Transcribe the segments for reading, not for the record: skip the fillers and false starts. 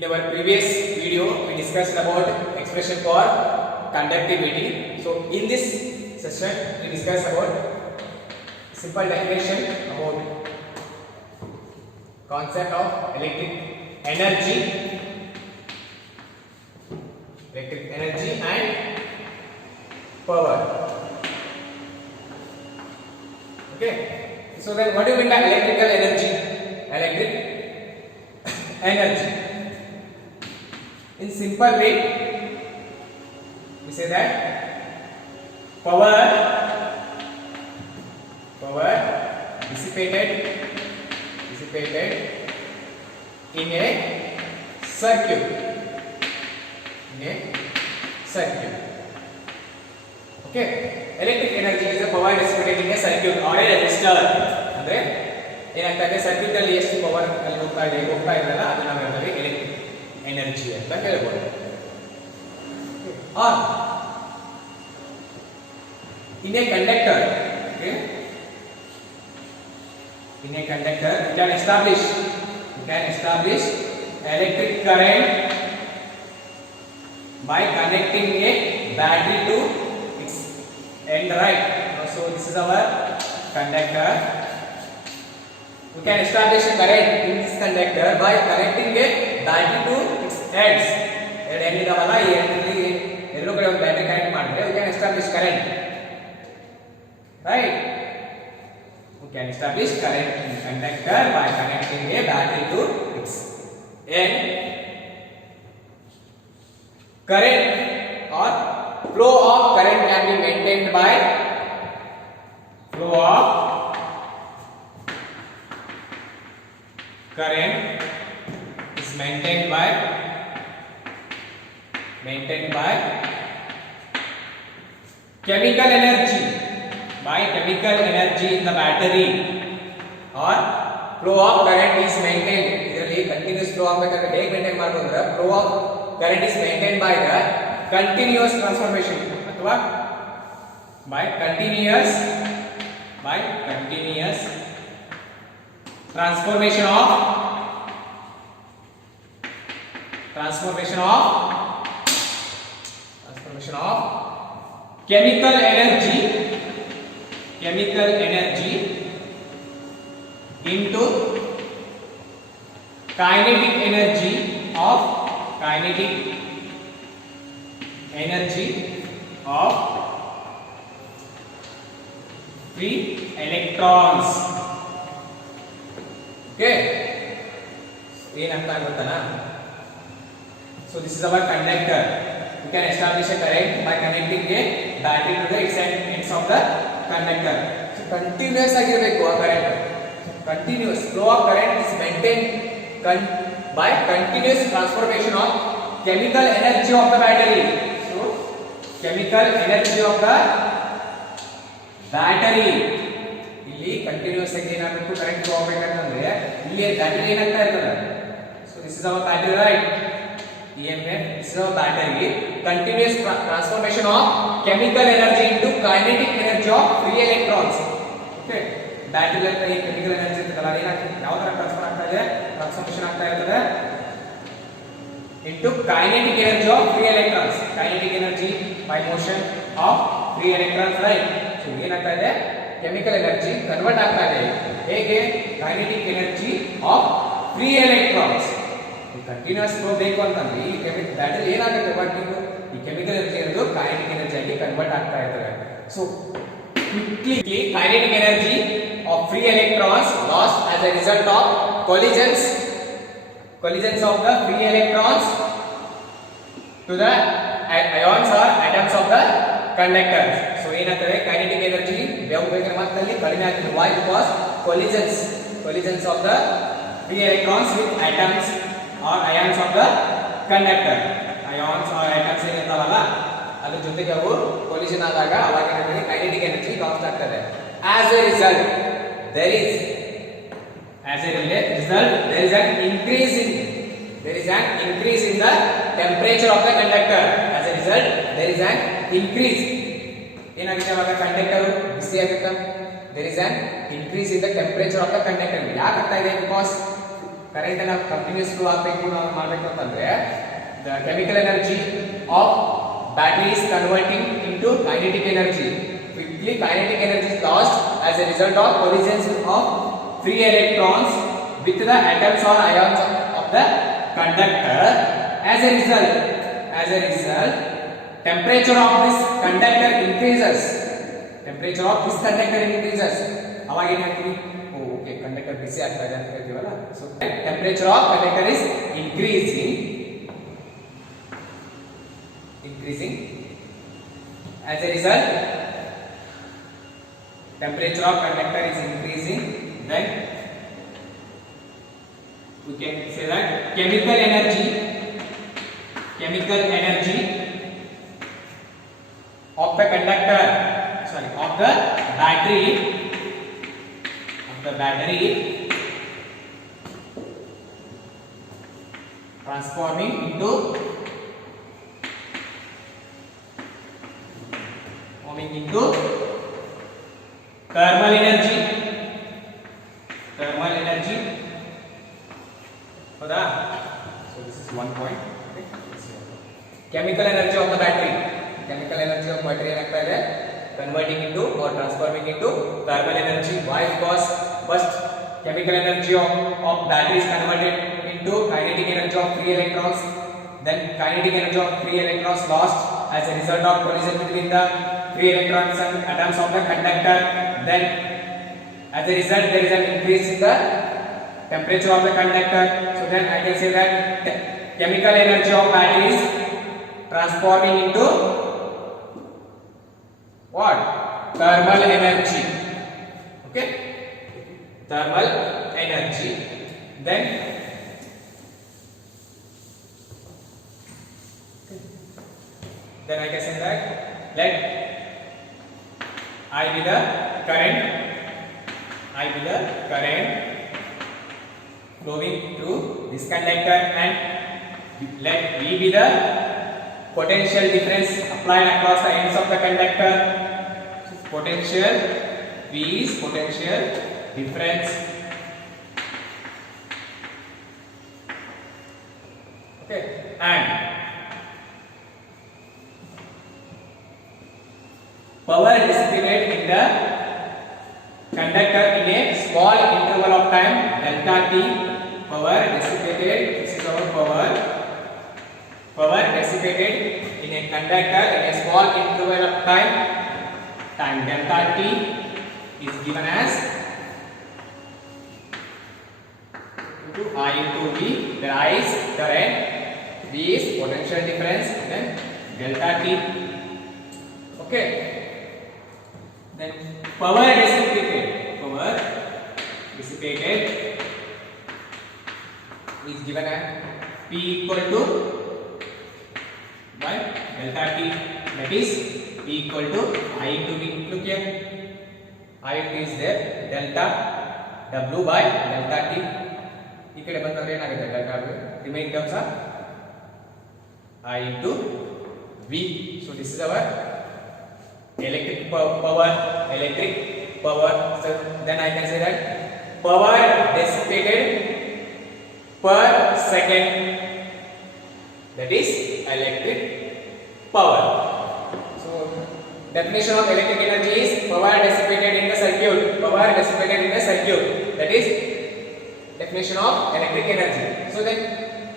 In our previous video, we discussed about expression for conductivity. So, in this session, we discuss about simple definition about concept of electric energy and power. Okay. So then, what do you mean by electrical energy? Electric energy. In simple way, we say that power dissipated in a circuit. Okay. Electric energy is a power dissipated in a circuit or a resistor. ಅಂದ್ರೆ ಏನಾಗ್ತದೆ circuit ಅಲ್ಲಿ ಎಷ್ಟು power ಅಲ್ಲಿ ಹೋಗ್ತಾ ಇರಲ್ಲ ಅದು ನಾವು ಹೇಳ್ತೀವಿ ಎಲೆಕ್ಟ್ರಿಕ್ ಎನರ್ಜಿ ಅಂತ ಹೇಳ್ಬೋದು. Or in a conductor, okay, in a conductor you can establish electric current by connecting a battery to its end, right? So this is our conductor. We can establish a current in this conductor by connecting a battery to its ends. ಎರಡು end ಇದಾವಲ್ಲ, ಈ end ಅಲ್ಲಿ ಎರಡು ಕಡೆ ಒಂದು battery connect ಮಾಡಿದ್ರೆ we can establish current, right? We can establish current in the conductor by connecting a battery to its end. Current or flow of current can be maintained by current is maintained by chemical energy in the battery, or flow of current is maintained. ಇದರಲ್ಲಿ continuous flow ಆಗಬೇಕಂದ್ರೆ ಹೇಗೆ maintain ಮಾಡಬಹುದು ಅಂದ್ರೆ flow of current is maintained by the continuous transformation ಅಥವಾ by continuous transformation of chemical energy into kinetic energy of free electrons. Okay, ಏನಂತ ಗೊತ್ತಾನಾ? So this is our conductor. We can establish a current by connecting a battery to the ends of the conductor. So continuous ಆಗಿರಬೇಕು ಆ current. Continuous flow of current is maintained by continuous transformation of chemical energy of the battery. So chemical energy of the battery ಇಲ್ಲಿ continuous ಆಗಿ ಏನಾಗಬೇಕು current flow ಆಗಬೇಕಂತಂದ್ರೆ ಇಲ್ಲಿ battery ಏನಾಗ್ತಾ ಇರ್ತದೆ. So this is our battery, right? EMF, this is our battery. Continuous transformation of chemical energy into kinetic energy of free electrons. Okay, battery ಅಲ್ಲಿ chemical energy ಇರ್ತದಲ್ಲ ಅದೇನಾಗ್ತದೆ, ಯಾವ ತರ ಟ್ರಾನ್ಸ್ಫರ್ ಆಗ್ತಾ ಇದೆ, ಟ್ರಾನ್ಸ್ಫಾರ್ಮೇಷನ್ ಆಗ್ತಾ ಇರ್ತದೆ into kinetic energy of free electrons. Kinetic energy by motion of free electrons, right? So ಏನಾಗ್ತಾ ಇದೆ, chemical energy ಕನ್ವರ್ಟ್ ಆಗ್ತಾ ಇದೆ ಹೇಗೆ, kinetic energy of free electrons. ಈ ಕಂಟಿನ್ಯೂಸ್ ಫ್ಲೋ ಬೇಕು ಅಂತಂದ್ರೆ ಈ ಬ್ಯಾಟರಿ ಏನಾಗುತ್ತೆ, ಬಟ್ ಈ ಕೆಮಿಕಲ್ ಎನರ್ಜಿ ಇರೋದು ಕೈನೆಟಿಕ್ ಎನರ್ಜಿ ಆಗಿ ಕನ್ವರ್ಟ್ ಆಗ್ತಾ ಇರ್ತದೆ. So quickly kinetic energy of free electrons last as A result of collisions of the free electrons to the ions or atoms of the conductor. So ಏನಾಗ್ತದೆ, kinetic energy ಬೇಗ ಮತ್ತಲ್ಲಿ ಕಡಿಮೆ ಆಗ್ತದೆ. Why? Because collisions of the free electrons with atoms or ions of the conductor. Ions or atoms ಏನಿರ್ತಾವಲ್ಲ ಅದ್ರ ಜೊತೆಗೆ ಅವು collision ಆದಾಗ ಅವಾಗ ಏನಾಗ್ತದೆ, ಕೈನೆಟಿಕ್ ಎನರ್ಜಿ ಲಾಸ್ಟ್ ಆಗ್ತದೆ. As a result there is an increase in the temperature of the conductor. As a result there is an increase. ಏನಾಗುತ್ತೆ ಅವಾಗ conductor ಬಿಸಿ ಆಗುತ್ತೆ. There is an increase in the temperature of the conductor. ಯಾಕೆ ಆಗ್ತಾ ಇದೆ? Because current ಅನ್ನು continuous flow ಆಗಬೇಕು ನಾವು ಮಾಡಬೇಕು ಅಂತಂದ್ರೆ the chemical energy of battery is converting into kinetic energy. Quickly kinetic energy is lost as a result of collisions of free electrons with the atoms or ions of the conductor. As a result temperature of this conductor increases. Temperature of this conductor increases. ಅವಾಗ ಏನು ಹೇಳ್ತೀವಿ? Okay conductor ಬಿಸಿ ಆಗ್ತಾ ಇದೆ ಅಂತ ಹೇಳ್ತೀವಲ್ಲ. So temperature of conductor is increasing. As a result temperature of conductor is increasing, then we can say that chemical energy of the conductor, of the battery transforming into thermal energy. ಹೌದಾ? So this is one point. Okay. Chemical energy of the battery. ಏನಾಗ್ತಾ ಇದೆ? Converting into or transforming into thermal energy. Why? Because first chemical energy of battery is converted into kinetic energy of free electrons. Then kinetic energy of free electrons lost as a result of collision between the free electrons and atoms of the conductor. Then as a result there is an increase in the temperature of the conductor. So then I can say that chemical energy of batteries transforming into what? Thermal energy. Okay, thermal energy. Then I can say that let I be the current flowing through this conductor, and let V be the potential difference applied across the ends of the conductor. Potential V is potential difference. Okay, and power dissipated in the conductor in a small interval of time delta t. Power dissipated, this is our power dissipated in a conductor in a small interval of time delta t is given as into I into V. The I is current, V is potential difference, and then delta t. Okay, then power dissipated is given as P equal to by delta t, that is P equal to I into V. Look here, I is there, delta W by delta t. ಈ ಕಡೆ ಬಂದ್ರೆ ಏನಾಗುತ್ತೆ? delta W remain terms are I into V. So this is our electric power. So then I can say that power dissipated per second, that is electric power. So definition of electric energy is power dissipated in the circuit. That is definition of electric energy. So then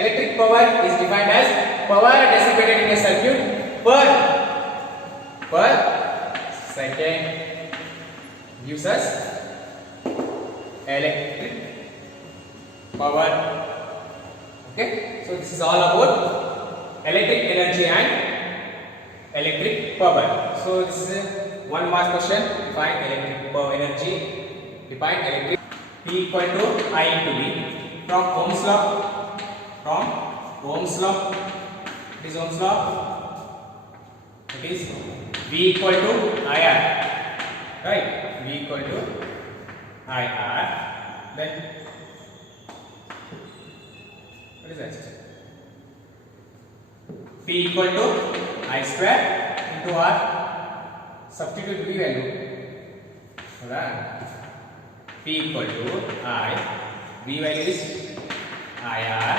electric power is defined as power dissipated in a circuit per second gives us electric power. Okay, so this is all about electric energy and electric power. So this is one mark question. Define electric power energy. Define electric. P equal to I into V. From Ohm's law. It is Ohm's law. It is V equal to IR. Right? V equal to IR. Then what is that? P equal to I square into R. Substitute V value. Alright. P equal to I. V value is IR,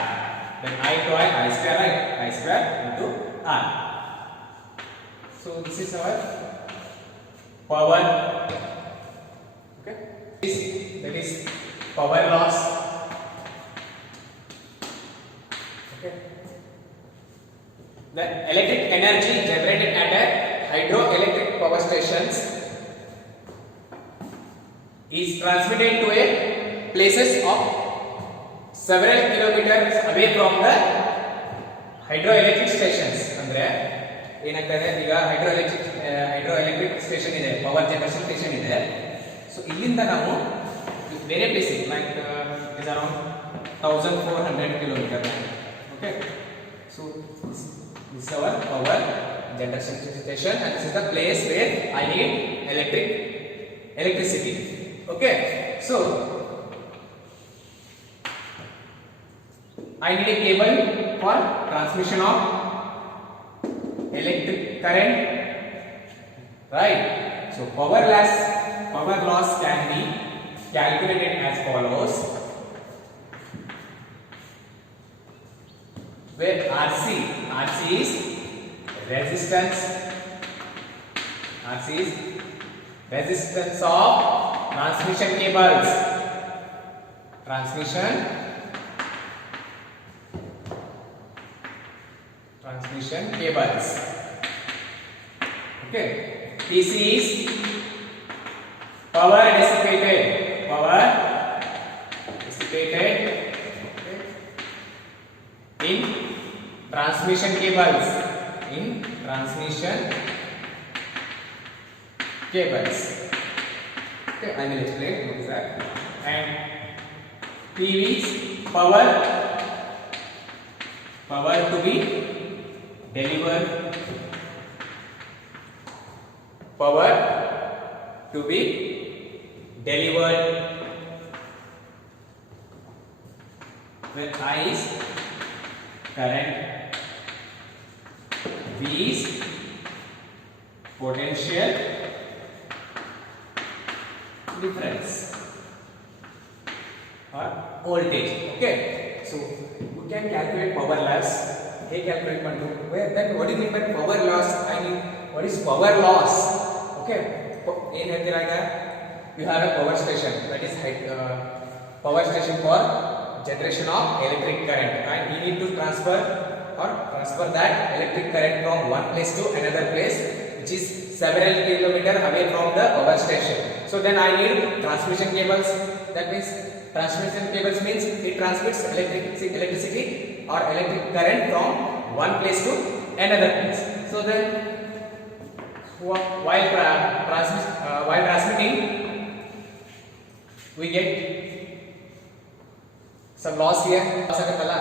then I to I square, right? I square into R. So this is our power. Okay, that is power loss. Okay, the electric energy generated at a hydroelectric power stations is transmitted to a places of several kilometers away from the hydroelectric stations. ಅಂದ್ರೆ ಏನಾಗ್ತದೆ, ಈಗ ಹೈಡ್ರೋಎಲೆಕ್ಟ್ರಿಕ್ station ಇದೆ, power generation station ಇದೆ. So ಇಲ್ಲಿಂದ ನಾವು ಬೇರೆ place like is around 1400 kilometre. Okay, so this is our power generation station and this is the place where I need electricity. Okay, so I need a cable for transmission of electric current, right? So power loss can be calculated as follows, where RC is resistance of transmission cables. Transmission cables. Okay. PC is power dissipated. In transmission cables. Okay, I will explain what is that. And PV is power to be delivered. Power to be delivered. When I is current, V is potential difference or voltage. Okay, so we can calculate power loss. Hey, calculate mandu. Where then what do you mean by power loss? I mean, what is power loss? Okay, in Hyderabad we have a power station, that is power station for generation of electric current, and we need to transfer that electric current from one place to another place, which is several kilometers away from the power station. So then I need transmission cables. That means transmission cables means it transmits electricity or electric current from one place to another place. So then while transmitting we get some loss here. ಆಗುತ್ತಲ್ಲ,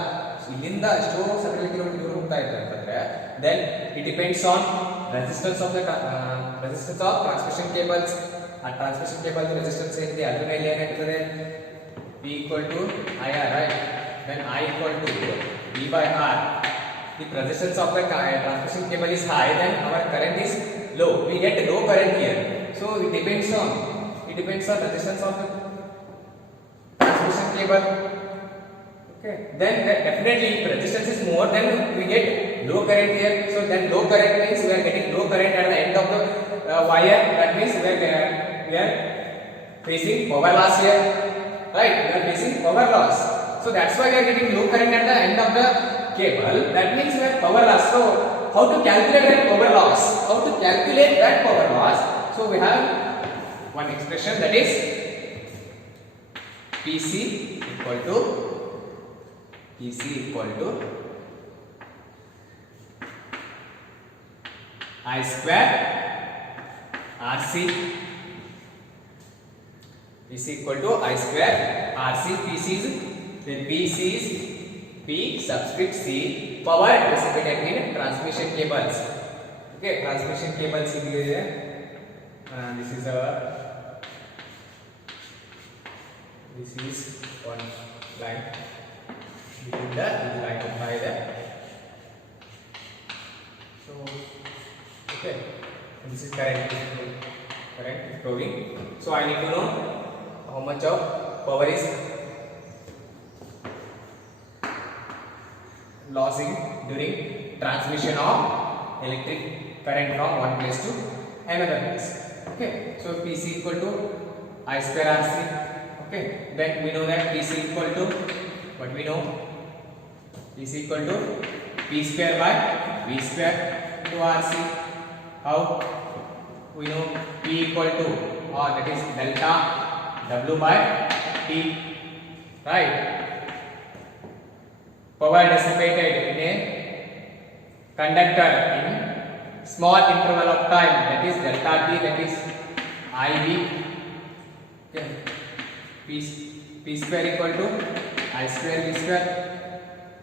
ಇಲ್ಲಿಂದ ಎಷ್ಟೋ several kilometers ದೂರ ಹೋಗ್ತಾ ಇದೆ ಅಂತಂದ್ರೆ then it depends on resistance of transmission cables. ಆ transmission cable resistance ಏನಿದೆ ಅದ್ರ ಮೇಲೆ ಏನಾಗ್ತದೆ, P equal to IR, right? Then I equal to V by R. If resistance of the transmission cable is high, then our current is low. We get low current here. So it depends on resistance of the transmission cable. Okay. Then definitely if resistance is more, then we get low current here. So then low current means we are getting low current at the end of the wire. That means we are facing power loss here, right? We are facing power loss. So that's why we are getting low current at the end of the cable. That means we have power loss. So how to calculate that power loss? So we have one expression, that is PC equal to I square RC. PC equal to I square RC. PC is P subscript C, power dissipated in transmission cables. Okay, transmission cables here, and this is one line between the line of by there. So okay, this is current flowing. So I need to know how much of power is losing during transmission of electric current from one place to another place. Okay, so Pc equal to I square Rc. Okay, then we know that Pc equal to what we know, Pc equal to P square by V square into Rc. How we know P equal to, or that is delta W by T, right? Power dissipated in a conductor in small interval of time, that is delta T, that is IV. Okay. P square equal to I square V square,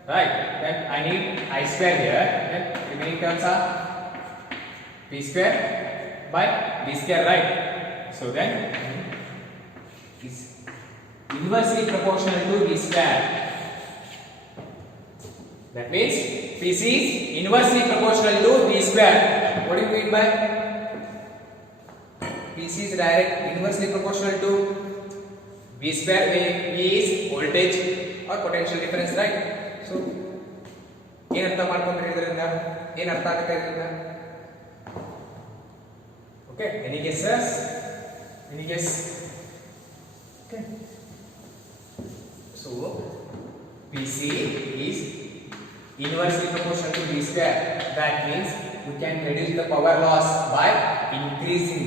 right? Then I need I square here, then remaining terms are P square by V square, right? So then is inversely proportional to V square. That means Pc is inversely proportional to V square. What do you mean by Pc is direct inversely proportional to V square, where V is voltage or potential difference, right? So ಏನು ಅರ್ಥ ಮಾಡ್ಕೊಂಡ್ರೆ ಇದರಿಂದ ಏನು ಅರ್ಥ ಆಗುತ್ತೆ ಇದರಿಂದ? Okay, any guesses? Any guess? Okay, so Pc is inversely proportional to V square. That means you can reduce the power loss by increasing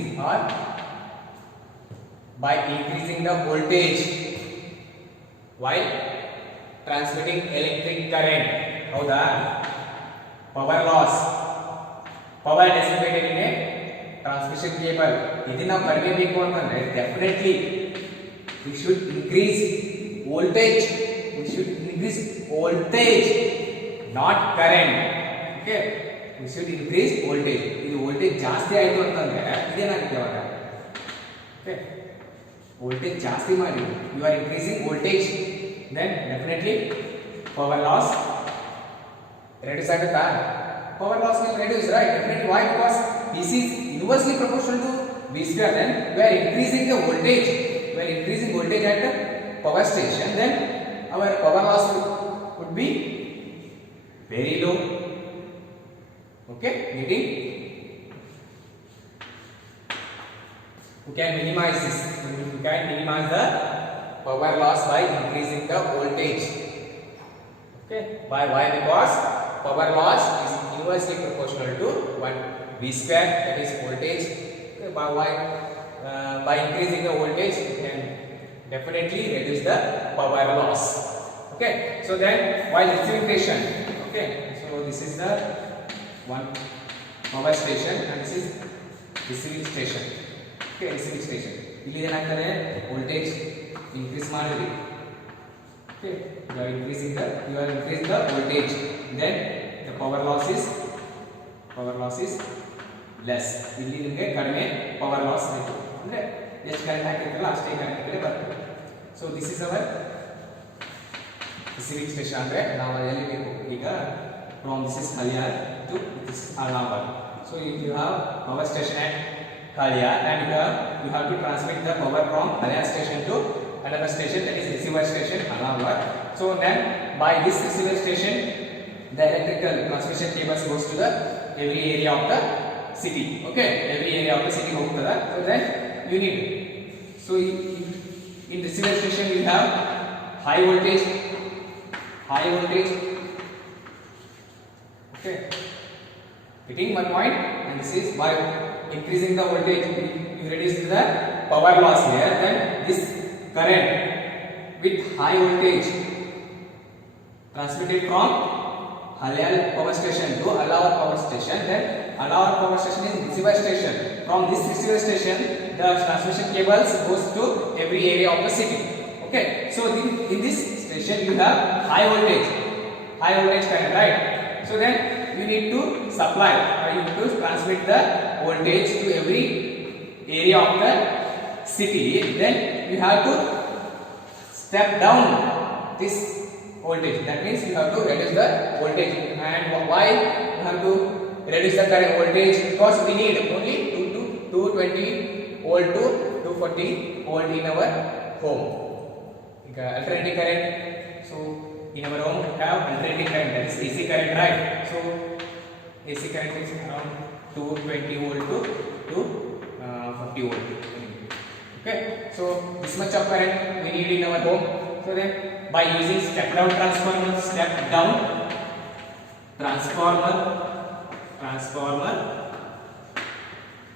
the voltage while transmitting electric current. ಹೌದಾ? Power loss, power dissipated in a transmission cable. ಇದನ್ನ ನಾವು ಕಡಿಮೆ ಬೇಕು ಅಂತಂದ್ರೆ definitely we should increase voltage. We should increase voltage, not current. Okay, we should increase voltage. ಇದು voltage ಜಾಸ್ತಿ ಆಯಿತು ಅಂತಂದ್ರೆ ಇದೇನಾಗುತ್ತೆ ಅವಾಗ? Okay, voltage ಜಾಸ್ತಿ ಮಾಡಿ, you are increasing voltage, then definitely power loss reduce ಆಗುತ್ತಾ? Power loss will reduce, right? Definitely. Why? Because Pc is inversely proportional to V square. Then we are increasing the voltage. We are increasing voltage at the power station. Then our power loss would be very low. Okay, getting? We can minimize this. We can minimize the power loss by increasing the voltage. Okay, by why? Because power loss is inversely proportional to what? V square, that is voltage. Okay, by why? By increasing the voltage, you can definitely reduce the power loss. Okay, so then while receiving station, okay, so this is the one power station and this is receiving station. Okay, receiving station. ಇಲ್ಲಿ ಏನಾಗ್ತದೆ? voltage increase ಮಾಡಿದ್ರಿ. Okay, you are increasing the voltage. Then the power loss is less. ಇಲ್ಲಿ ನಿಮಗೆ ಕಡಿಮೆ power loss ಆಯಿತು ಅಂದ್ರೆ ಎಷ್ಟು current ಹಾಕಿರ್ತೀರಲ್ಲ ಅಷ್ಟೇ ಕರೆಂಟ್ ಕಡೆ ಬರ್ತದೆ. So this is our receiving station. ಅಂದ್ರೆ ನಾವು ಎಲ್ಲಿ ಬೇಕು ಈಗ from this is Khaliyar to this is Alnawar. So if you have power station at Khaliyar and you have to transmit the power from Khaliyar station to another station, that is receiver station Alnawar. So then by this receiver station the electrical transmission cables goes to the every area of the city. Okay, every area of the city ಹೋಗ್ತದ. So then you need, so in receiver station we have high voltage. Okay, getting one point, and this is by increasing the voltage you reduce the power loss here. Then this current with high voltage transmitted from Khaliyar power station to Alnawar power station. Then Alnawar power station is receiver station. From this receiver station the transmission cables goes to every area of the city. Okay, so in this station you have high voltage current, right? So then you need to supply or you need to transmit the voltage to every area of the city. Then you have to step down this voltage. That means you have to reduce the voltage. And why you have to reduce the current voltage? Because we need only 220 volt to 240 volt in our home. Alternating current, so in our home have alternating current, that is AC current, right? So AC current is around 220 volt to 50 volt. Okay, so this much of current we need in our home. So then by using step down transformer,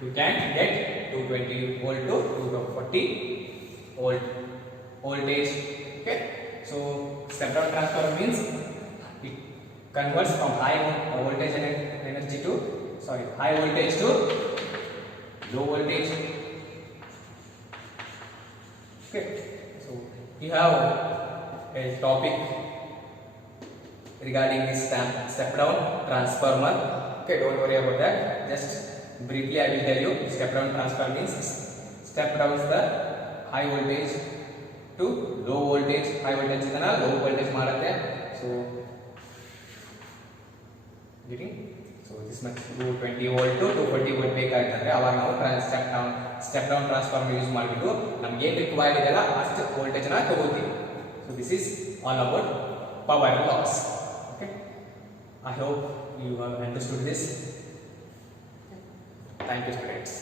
you can get 220 volt to 240 volt voltage. Okay, so step down transformer means it converts from high voltage energy to high voltage to low voltage. Okay, so you have a topic regarding this step down transformer. Okay, don't worry about that. Just briefly I will tell you. Step down transformer means step down the high voltage to low voltage. High voltage idana low voltage ಮಾಡುತ್ತೆ. So getting, so this much 220 volt to 240 volt ಬೇಕಾಗಿದ್ರೆ ಅವಾಗ ನಾವು step down transformer use ಮಾಡಿಬಿಟ್ಟು ನಮಗೆ ಏನು required ಇದೆಲ್ಲ ಅಷ್ಟು voltage ಅನ್ನು ತಗೋತೀವಿ. So this is all about power loss. Okay, I hope you have understood this. Thank you, students.